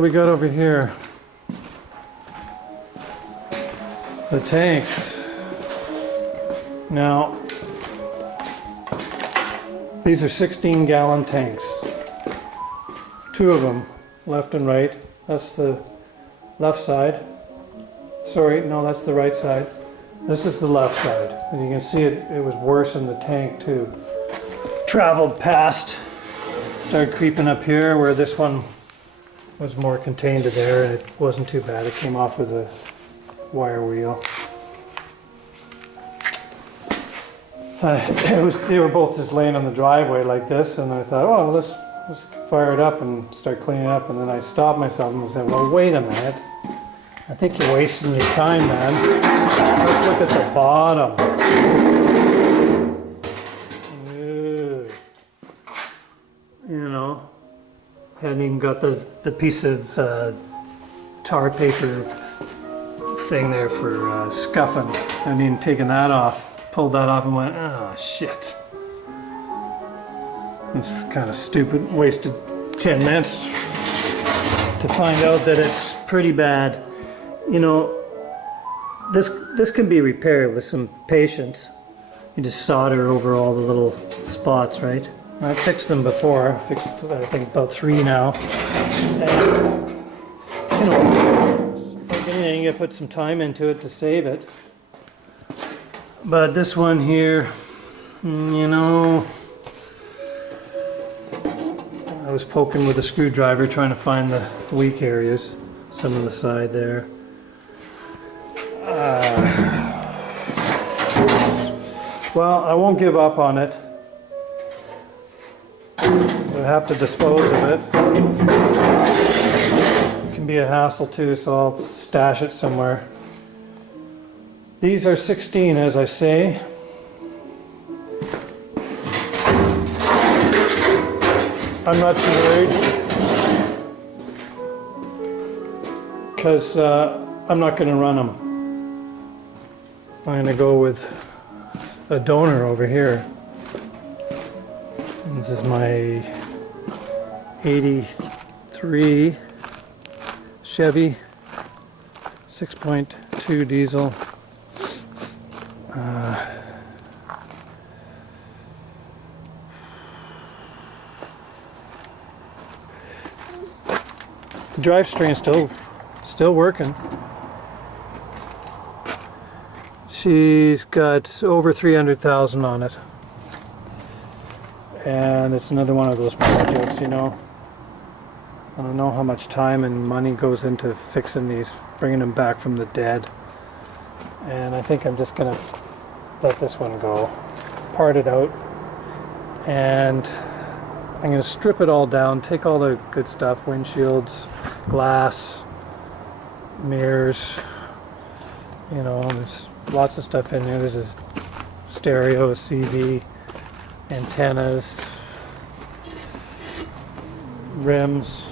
do we got over here? The tanks. Now, these are 16-gallon tanks. Two of them, left and right. That's the left side. Sorry, no, that's the right side. This is the left side. And you can see it was worse in the tank too. Traveled past, started creeping up here where this one was more contained to there, and it wasn't too bad. It came off with a wire wheel. They were both just laying on the driveway like this, and I thought, oh, let's fire it up and start cleaning up. And then I stopped myself and said, well, wait a minute. I think you're wasting your time, man. Let's look at the bottom. Ew. You know, hadn't even got the piece of tar paper thing there for scuffing. I hadn't even taken that off. Pulled that off and went, oh shit. It's kind of stupid. Wasted 10 minutes to find out that it's pretty bad. You know, this can be repaired with some patience. You just solder over all the little spots, right? I fixed them before. I fixed, I think, about 3 now. And, you know, like anything, you put some time into it to save it. But this one here, you know, I was poking with a screwdriver trying to find the weak areas, some on the side there. Well, I won't give up on it. I'll have to dispose of it. It can be a hassle too, so I'll stash it somewhere. These are 16, as I say. I'm not too worried because I'm not going to run them. I'm going to go with a donor over here. This is my 83 Chevy 6.2 diesel. The drivetrain's still working. She's got over 300,000 on it, and it's another one of those projects, you know. I don't know how much time and money goes into fixing these, bringing them back from the dead. And I think I'm just gonna let this one go, part it out, and I'm gonna strip it all down, take all the good stuff, windshields, glass, mirrors, you know, there's lots of stuff in there. There's a stereo, a CV, antennas, rims,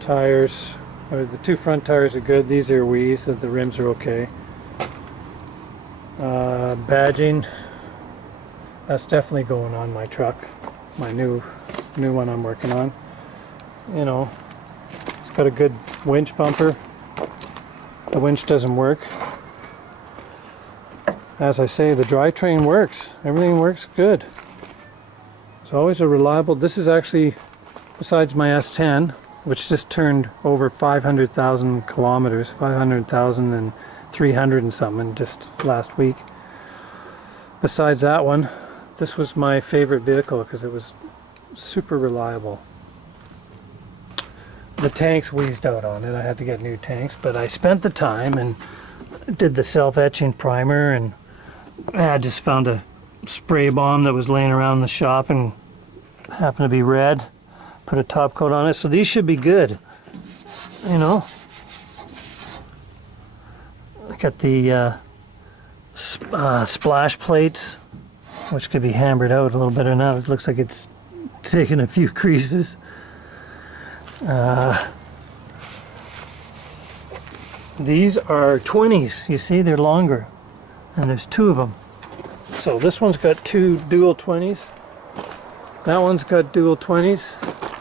tires. The 2 front tires are good, these are wheeze, the rims are okay. Badging, that's definitely going on my truck, my new one I'm working on. You know, it's got a good winch bumper. The winch doesn't work. As I say, the drivetrain works. Everything works good. It's always a reliable. This is actually, besides my S10, which just turned over 500,000 kilometers, 500,300 and something just last week. Besides that one, this was my favorite vehicle because it was super reliable. The tanks wheezed out on it. I had to get new tanks, but I spent the time and did the self-etching primer, and I just found a spray bomb that was laying around the shop and happened to be red. Put a top coat on it, so these should be good. You know, I got the splash plates, which could be hammered out a little better now. It looks like it's taken a few creases. These are 20s. You see, they're longer, and there's 2 of them. So this one's got 2 dual 20s. That one's got dual 20s.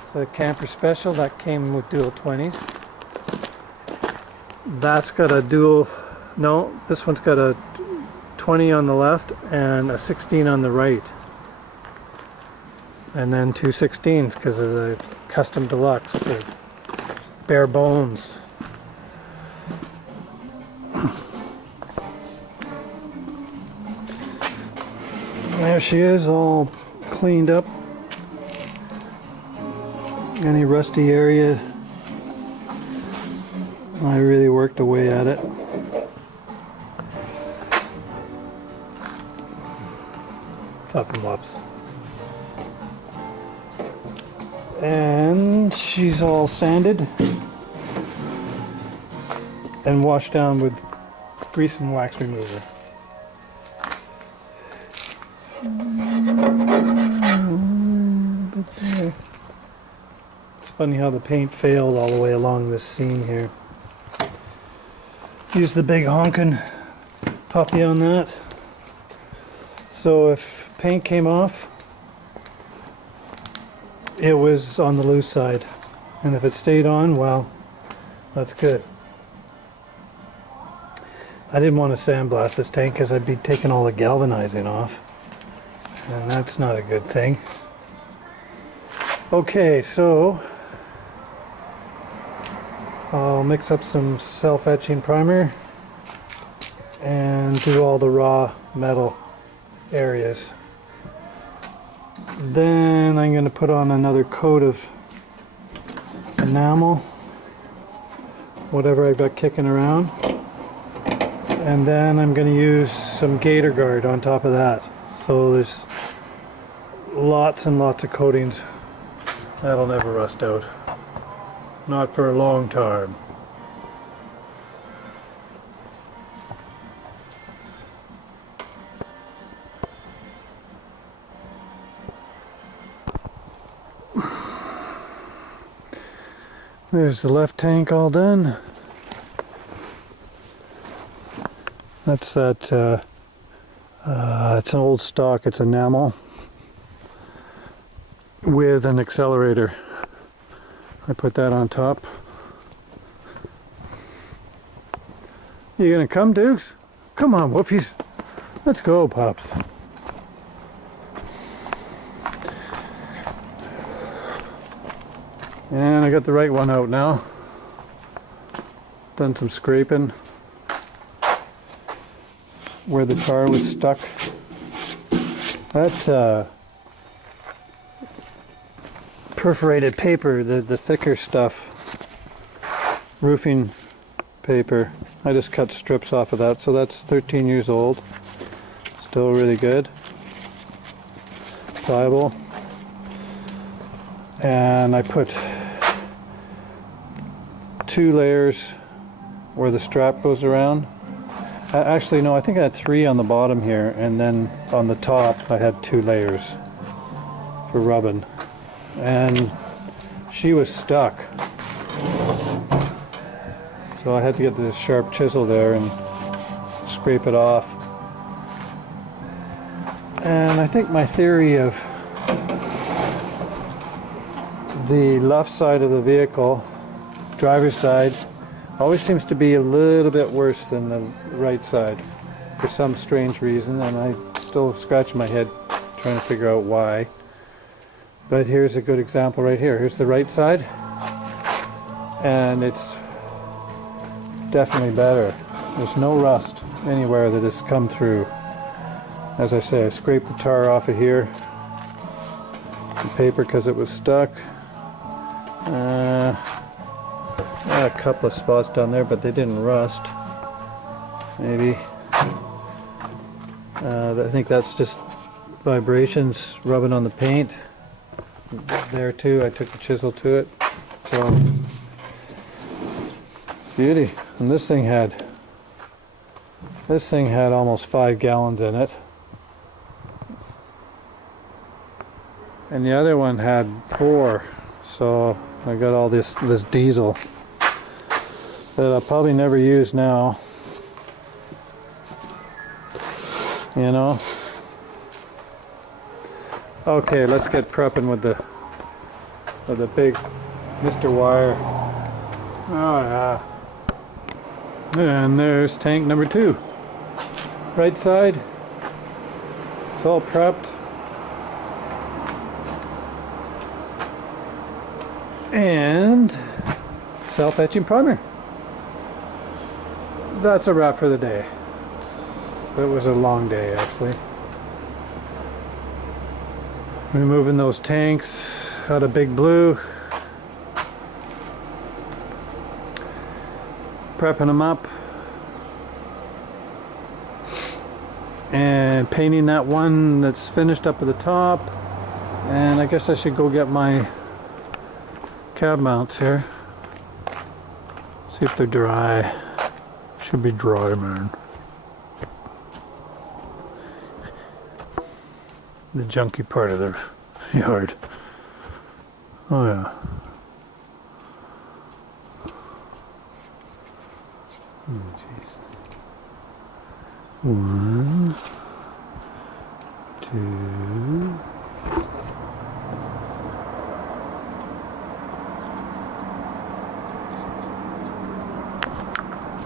It's a camper special that came with dual 20s. That's got a dual, no, this one's got a 20 on the left and a 16 on the right. And then two 16s because of the custom deluxe, the bare bones. There she is, all cleaned up. Any rusty area, I really worked away at it. Top and whops. And she's all sanded and washed down with grease and wax remover. It's funny how the paint failed all the way along this seam here. Use the big honkin' puppy on that. So if paint came off, it was on the loose side, and if it stayed on, well, that's good. I didn't want to sandblast this tank because I'd be taking all the galvanizing off, and that's not a good thing. Okay, so I'll mix up some self-etching primer and do all the raw metal areas. Then I'm going to put on another coat of enamel, whatever I've got kicking around, and then I'm going to use some gator guard on top of that. So there's lots and lots of coatings. That'll never rust out. Not for a long time. There's the left tank all done. That's that, it's an old stock, it's enamel with an accelerator. I put that on top. You gonna come, Dukes? Come on, whoopies. Let's go, Pops. And I got the right one out now. Done some scraping where the tar was stuck. That's perforated paper, the thicker stuff, roofing paper. I just cut strips off of that, so that's 13 years old. Still really good. Pliable. And I put 2 layers where the strap goes around. Actually, no, I think I had 3 on the bottom here, and then on the top I had 2 layers for rubbing. And she was stuck. So I had to get the sharp chisel there and scrape it off. And I think my theory of the left side of the vehicle, driver's side, always seems to be a little bit worse than the right side for some strange reason, and I still scratch my head trying to figure out why. But here's a good example right here. Here's the right side, and it's definitely better. There's no rust anywhere that has come through. As I say, I scraped the tar off of here, the paper because it was stuck. A couple of spots down there, but they didn't rust. Maybe. I think that's just vibrations rubbing on the paint. There too, I took the chisel to it. So, beauty. And this thing had almost 5 gallons in it. And the other one had 4. So I got all this diesel that I'll probably never use now. You know? Okay, let's get prepping with the big Mr. Wire. Oh yeah. And there's tank number 2. Right side. It's all prepped. And self-etching primer. That's a wrap for the day. It was a long day actually. Removing those tanks out of Big Blue. Prepping them up. And painting that one that's finished up at the top. And I guess I should go get my cab mounts here. See if they're dry. Should be dry, man. The junky part of the yard. Oh yeah. Oh jeez. 1, 2.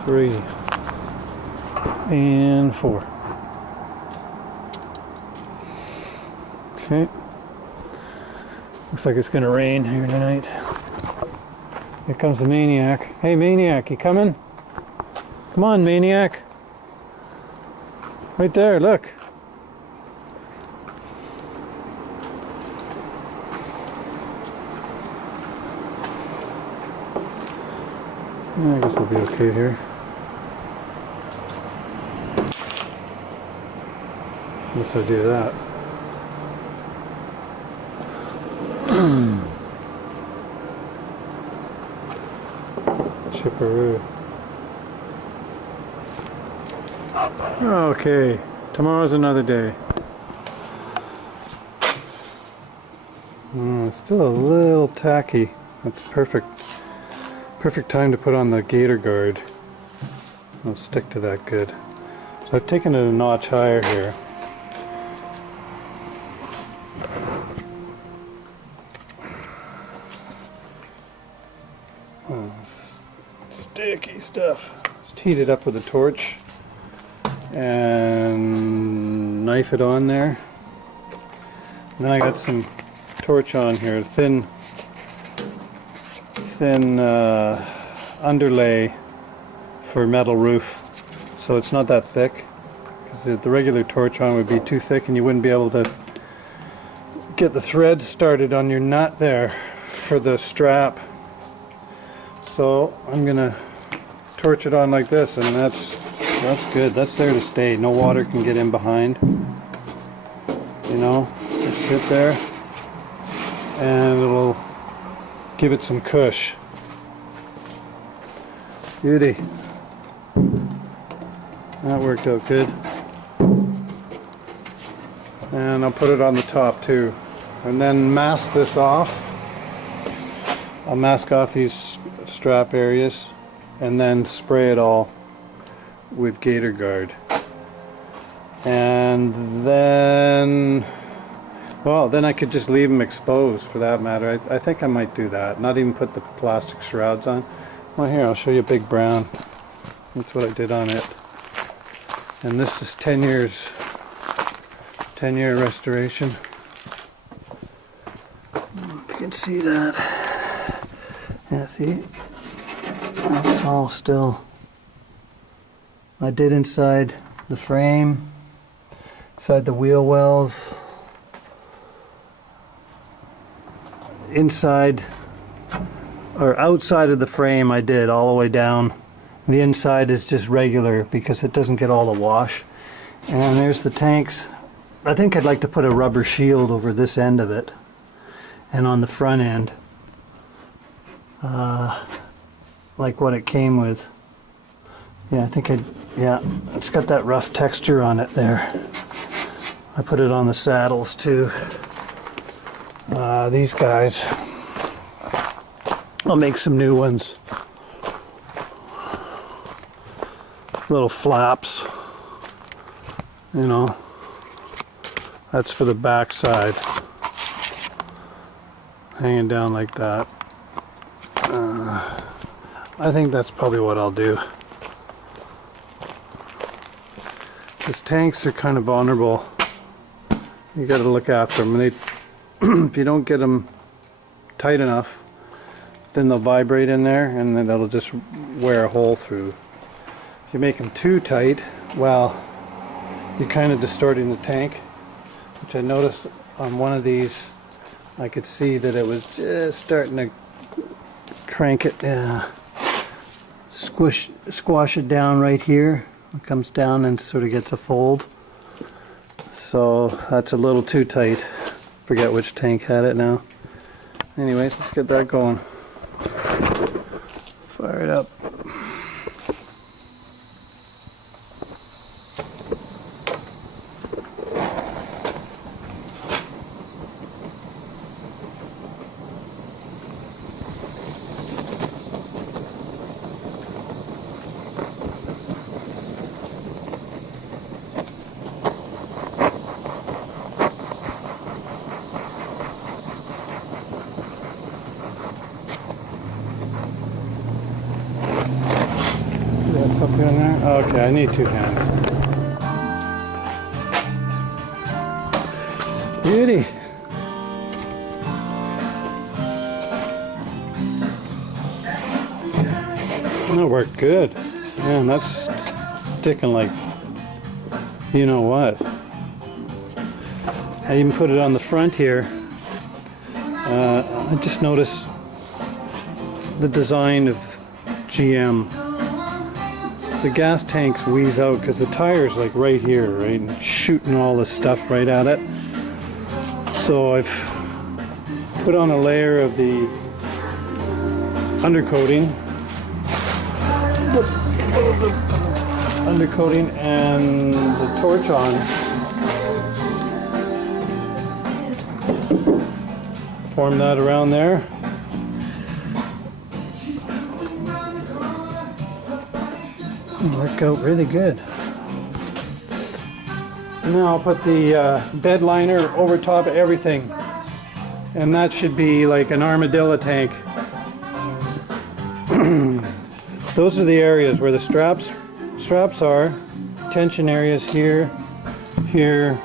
3 and 4. Okay. Looks like it's gonna rain here tonight. Here comes the Maniac. Hey Maniac, you coming? Come on, Maniac. Right there, look. Yeah, I guess I'll be okay here. Unless I do that. Chipperoo. Okay, tomorrow's another day. It's still a little tacky. That's perfect. Perfect time to put on the gator guard. It'll stick to that good. So I've taken it a notch higher here. Oh, sticky stuff. Just heat it up with a torch and knife it on there. And then I got some torch on here, thin underlay for metal roof, so it's not that thick, because the regular torch on would be too thick and you wouldn't be able to get the threads started on your nut there for the strap. So I'm gonna torch it on like this, and that's good. That's there to stay. No water can get in behind, you know. Just sit there and it'll give it some cush. Beauty. That worked out good. And I'll put it on the top too. And then mask this off. I'll mask off these strap areas and then spray it all with gator guard. And then, well, then I could just leave them exposed for that matter. I think I might do that. Not even put the plastic shrouds on. Well, here, I'll show you Big Brown. That's what I did on it. And this is 10 years, 10-year restoration. If you can see that. Yeah, see? That's all still. I did inside the frame, inside the wheel wells, inside or outside of the frame I did all the way down. The inside is just regular because it doesn't get all the wash. And there's the tanks. I think I'd like to put a rubber shield over this end of it and on the front end, like what it came with. Yeah, I think yeah, it's got that rough texture on it there. I put it on the saddles too. These guys, I'll make some new ones. Little flaps, you know. That's for the back side, hanging down like that. I think that's probably what I'll do. Because tanks are kind of vulnerable. You got to look after them. And they, if you don't get them tight enough, then they'll vibrate in there, and then that'll just wear a hole through. If you make them too tight, well, you're kind of distorting the tank, which I noticed on one of these. I could see that it was just starting to crank it, squash it down right here. It comes down and sort of gets a fold. So that's a little too tight. Forget which tank had it now. Anyways, let's get that going. Fire it up. Up here and there? Okay, I need two hands. Beauty! That worked good. Man, that's sticking like you know what. I even put it on the front here. I just noticed the design of GM. The gas tanks wheeze out because the tire's like right here, right, and shooting all this stuff right at it. So I've put on a layer of the undercoating, and the torch on. Form that around there. Work out really good. Now I'll put the bed liner over top of everything, and that should be like an armadillo tank. Those are the areas where the straps are. Tension areas here, here,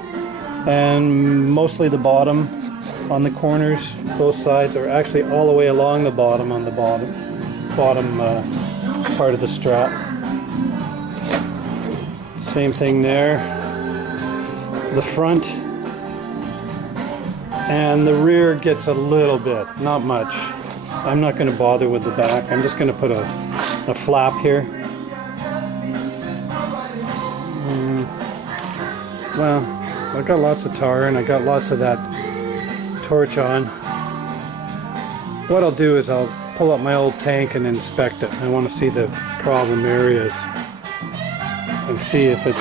and mostly the bottom on the corners. Both sides are actually all the way along the bottom on the bottom part of the strap. Same thing there. The front and the rear gets a little bit, not much. I'm not going to bother with the back. I'm just going to put a flap here. Well, I got lots of tar and I got lots of that torch on. What I'll do is I'll pull up my old tank and inspect it. I want to see the problem areas and see if it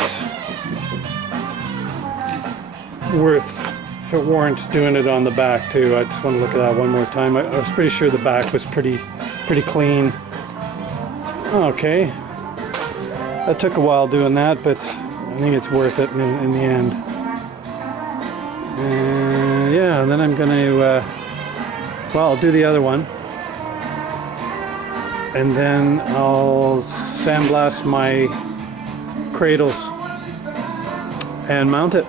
warrants doing it on the back too. I just want to look at that one more time. I was pretty sure the back was pretty clean. Okay, that took a while doing that, but I think it's worth it in the end. And yeah, and then I'm going to, well, I'll do the other one, and then I'll sandblast my cradles and mount it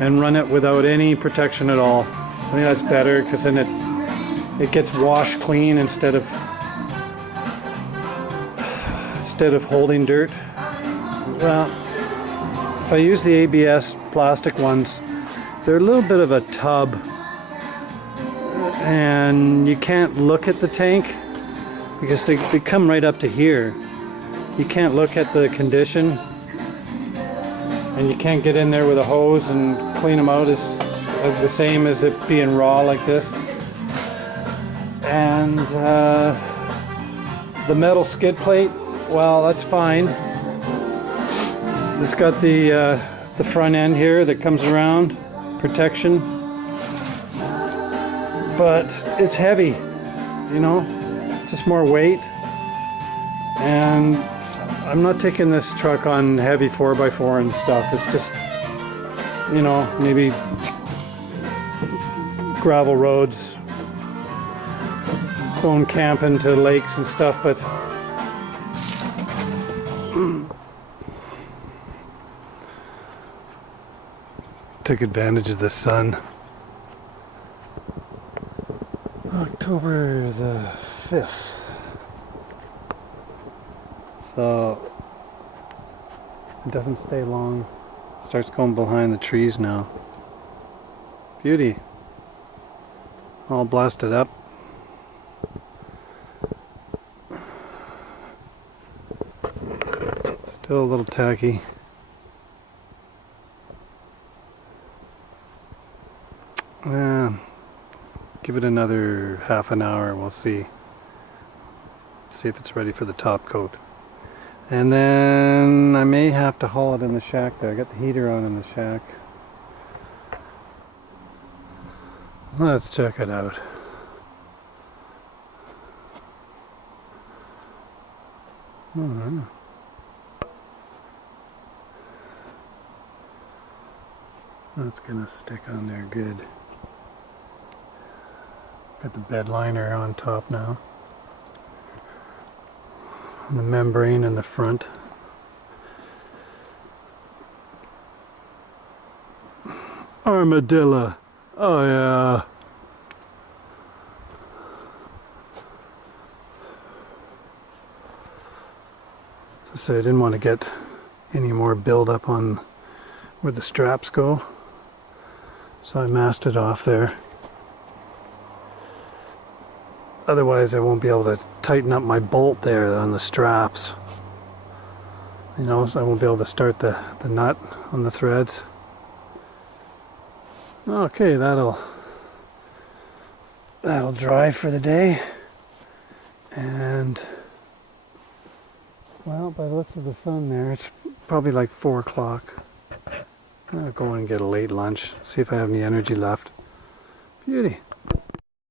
and run it without any protection at all. I think that's better because then it gets washed clean instead of holding dirt. Well, if I use the ABS plastic ones, they're a little bit of a tub and you can't look at the tank because they come right up to here. You can't look at the condition, and you can't get in there with a hose and clean them out as the same as it being raw like this. And the metal skid plate, well, that's fine. It's got the front end here that comes around, protection, but it's heavy, you know, it's just more weight. And I'm not taking this truck on heavy 4x4 and stuff. It's just, you know, maybe gravel roads, going camping to lakes and stuff, but took advantage of the sun. October the 5th. So it doesn't stay long. Starts going behind the trees now. Beauty. All blasted up. Still a little tacky. Give it another half an hour, we'll see. See if it's ready for the top coat. And then I may have to haul it in the shack there. I got the heater on in the shack. Let's check it out. That's gonna stick on there good. Got the bed liner on top now. And the membrane in the front. Armadillo! Oh yeah! So I didn't want to get any more build-up on where the straps go. So I masked it off there. Otherwise I won't be able to tighten up my bolt there on the straps. You know, so I won't be able to start the nut on the threads. Okay, that'll dry for the day. And well, by the looks of the sun there, it's probably like 4 o'clock. I'm gonna go and get a late lunch, see if I have any energy left. Beauty.